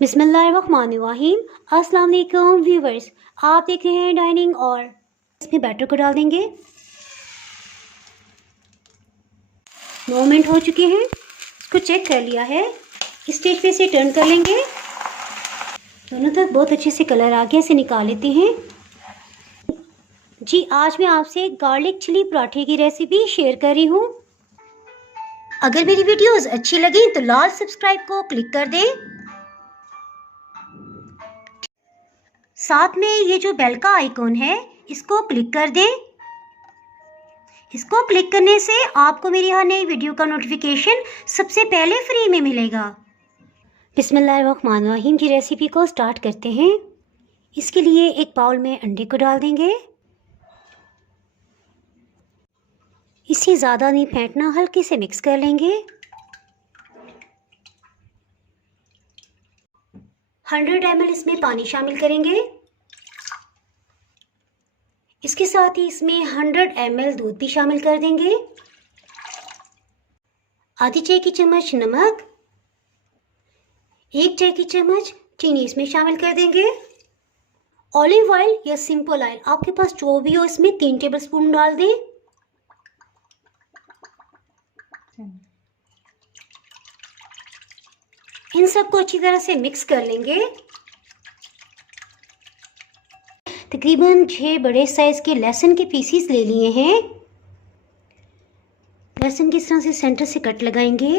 बिस्मिल्लाहिर्रहमानिर्रहीम। अस्सलाम वालेकुम व्यूवर्स, आप देख रहे हैं डाइनिंग। और इसमें बैटर को डाल देंगे। 9 मिनट हो चुके हैं, इसको चेक कर लिया है। इस स्टेज पे इसे टर्न कर लेंगे। दोनों तरफ बहुत अच्छे से कलर आ गया, इसे निकाल लेते हैं। जी, आज मैं आपसे गार्लिक चिली पराठे की रेसिपी शेयर कर रही हूँ। अगर मेरी वीडियोस अच्छी लगी तो लाल सब्सक्राइब को क्लिक कर दें। साथ में ये जो बेल का आइकॉन है इसको क्लिक कर दें। इसको क्लिक करने से आपको मेरी हर नई वीडियो का नोटिफिकेशन सबसे पहले फ्री में मिलेगा। बिस्मिल्लाहिर्रहमानिर्रहीम की रेसिपी को स्टार्ट करते हैं। इसके लिए एक बाउल में अंडे को डाल देंगे। इसे ज़्यादा नहीं फेंटना, हल्के से मिक्स कर लेंगे। 100 ml इसमें पानी शामिल करेंगे। इसके साथ ही इसमें 100 ml दूध भी शामिल कर देंगे। आधी चाय की चम्मच नमक, 1 चाय की चम्मच चीनी इसमें शामिल कर देंगे। ऑलिव ऑयल या सिंपल ऑयल आपके पास जो भी हो, इसमें 3 टेबलस्पून डाल दें। इन सबको अच्छी तरह से मिक्स कर लेंगे। तकरीबन 6 बड़े साइज के लहसुन के पीसीस ले लिए हैं। लहसुन की इस तरह से सेंटर से कट लगाएंगे।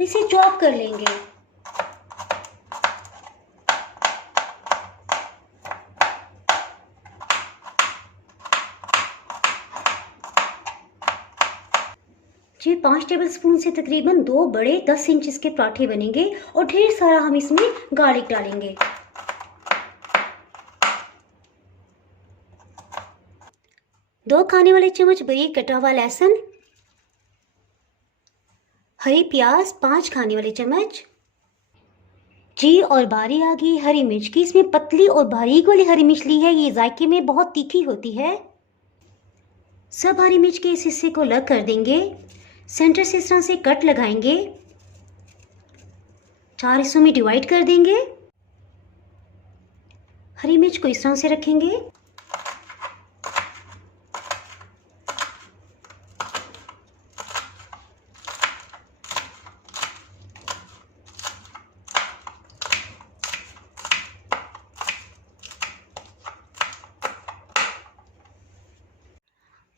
इसे चॉप कर लेंगे। जी, 5 टेबलस्पून से तकरीबन 2 बड़े 10 इंच के पराठे बनेंगे और ढेर सारा हम इसमें गार्लिक डालेंगे। दो खाने वाले चम्मच बारीक कटा हुआ लहसुन, हरी प्याज 5 खाने वाले चम्मच। जी, और बारी आ गई हरी मिर्च की। इसमें पतली और बारीक वाली हरी मिर्च ली है, ये जायके में बहुत तीखी होती है। सब हरी मिर्च के इस हिस्से को अलग कर देंगे। सेंटर से इस तरह से कट लगाएंगे। 4 हिस्सों में डिवाइड कर देंगे। हरी मिर्च को इस तरह से रखेंगे।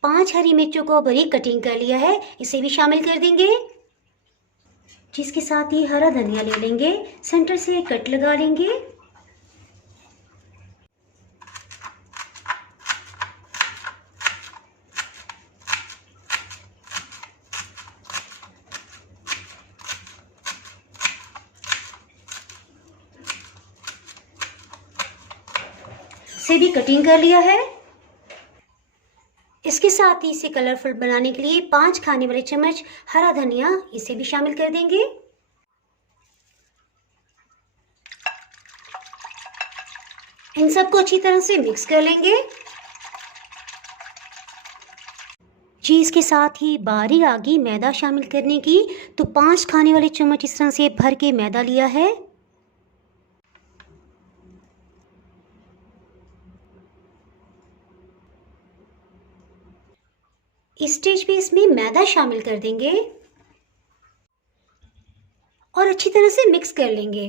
पांच हरी मिर्चों को बारीक कटिंग कर लिया है, इसे भी शामिल कर देंगे। जिसके साथ ही हरा धनिया ले लेंगे, सेंटर से कट लगा लेंगे। इसे भी कटिंग कर लिया है। इसके साथ ही इसे कलरफुल बनाने के लिए 5 खाने वाले चम्मच हरा धनिया, इसे भी शामिल कर देंगे। इन सबको अच्छी तरह से मिक्स कर लेंगे। जी, इसके साथ ही बारी आ गई मैदा शामिल करने की, तो 5 खाने वाले चम्मच इस तरह से भर के मैदा लिया है। इस स्टेज पे इसमें मैदा शामिल कर देंगे और अच्छी तरह से मिक्स कर लेंगे।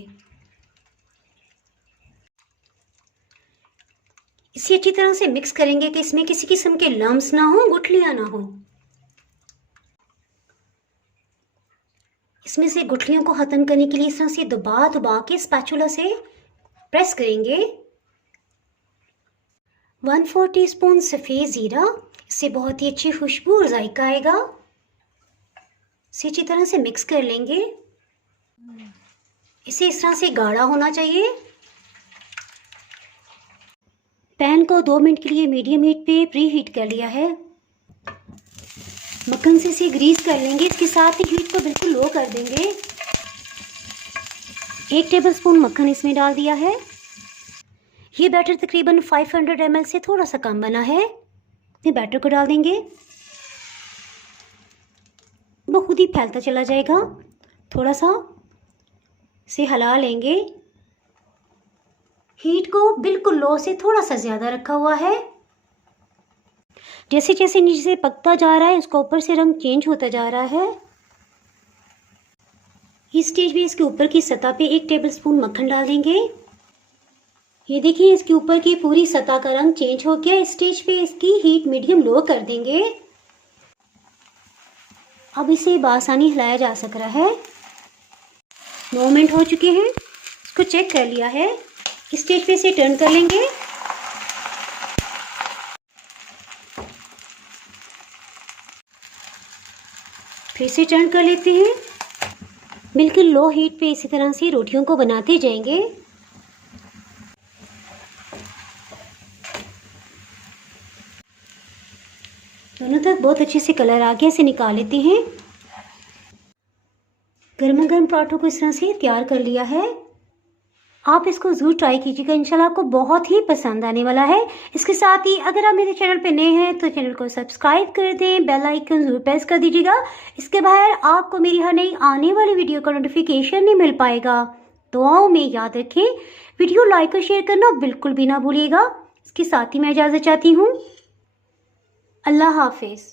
इसे अच्छी तरह से मिक्स करेंगे कि इसमें किसी किस्म के लम्स ना हो, गुठलियां ना हो। इसमें से गुठलियों को खत्म करने के लिए इस तरह से दबा दबा के स्पैचुला से प्रेस करेंगे। 1/4 टीस्पून सफ़ेद ज़ीरा, इससे बहुत ही अच्छी खुशबू और जायका आएगा। इसे अच्छी तरह से मिक्स कर लेंगे। इसे इस तरह से गाढ़ा होना चाहिए। पैन को 2 मिनट के लिए मीडियम हीट पे प्री हीट कर लिया है। मक्खन से इसे ग्रीस कर लेंगे। इसके साथ ही हीट को बिल्कुल लो कर देंगे। 1 टेबलस्पून मक्खन इसमें डाल दिया है। ये बैटर तकरीबन 500 ml से थोड़ा सा कम बना है। बैटर को डाल देंगे। वो खुद ही फैलता चला जाएगा। थोड़ा सा इसे हिला लेंगे। हीट को बिल्कुल लो से थोड़ा सा ज़्यादा रखा हुआ है। जैसे जैसे नीचे से पकता जा रहा है उसका ऊपर से रंग चेंज होता जा रहा है। इस स्टेज पे इसके ऊपर की सतह पे 1 टेबलस्पून मक्खन डाल देंगे। ये देखिए इसके ऊपर की पूरी सतह का रंग चेंज हो गया। इस स्टेज पे इसकी हीट मीडियम लो कर देंगे। अब इसे बआसानी हिलाया जा सक रहा है। 9 मिनट हो चुके हैं, इसको चेक कर लिया है। इस स्टेज पे इसे टर्न कर लेंगे। फिर से टर्न कर लेते हैं। बिल्कुल लो हीट पे इसी तरह से रोटियों को बनाते जाएंगे। दोनों तरफ बहुत अच्छे से कलर आ गया, इसे निकाल लेते हैं। गर्मा गर्म पराठों को इस तरह से तैयार कर लिया है। आप इसको ज़रूर ट्राई कीजिएगा, इंशाल्लाह आपको बहुत ही पसंद आने वाला है। इसके साथ ही अगर आप मेरे चैनल पे नए हैं तो चैनल को सब्सक्राइब कर दें, बेल आइकन ज़रूर प्रेस कर दीजिएगा। इसके बाहर आपको मेरी हर नई आने वाली वीडियो का नोटिफिकेशन नहीं मिल पाएगा। दुआओं में याद रखें, वीडियो लाइक और शेयर करना बिल्कुल भी ना भूलिएगा। इसके साथ ही मैं इजाज़त चाहती हूँ। अल्लाह हाफिज़।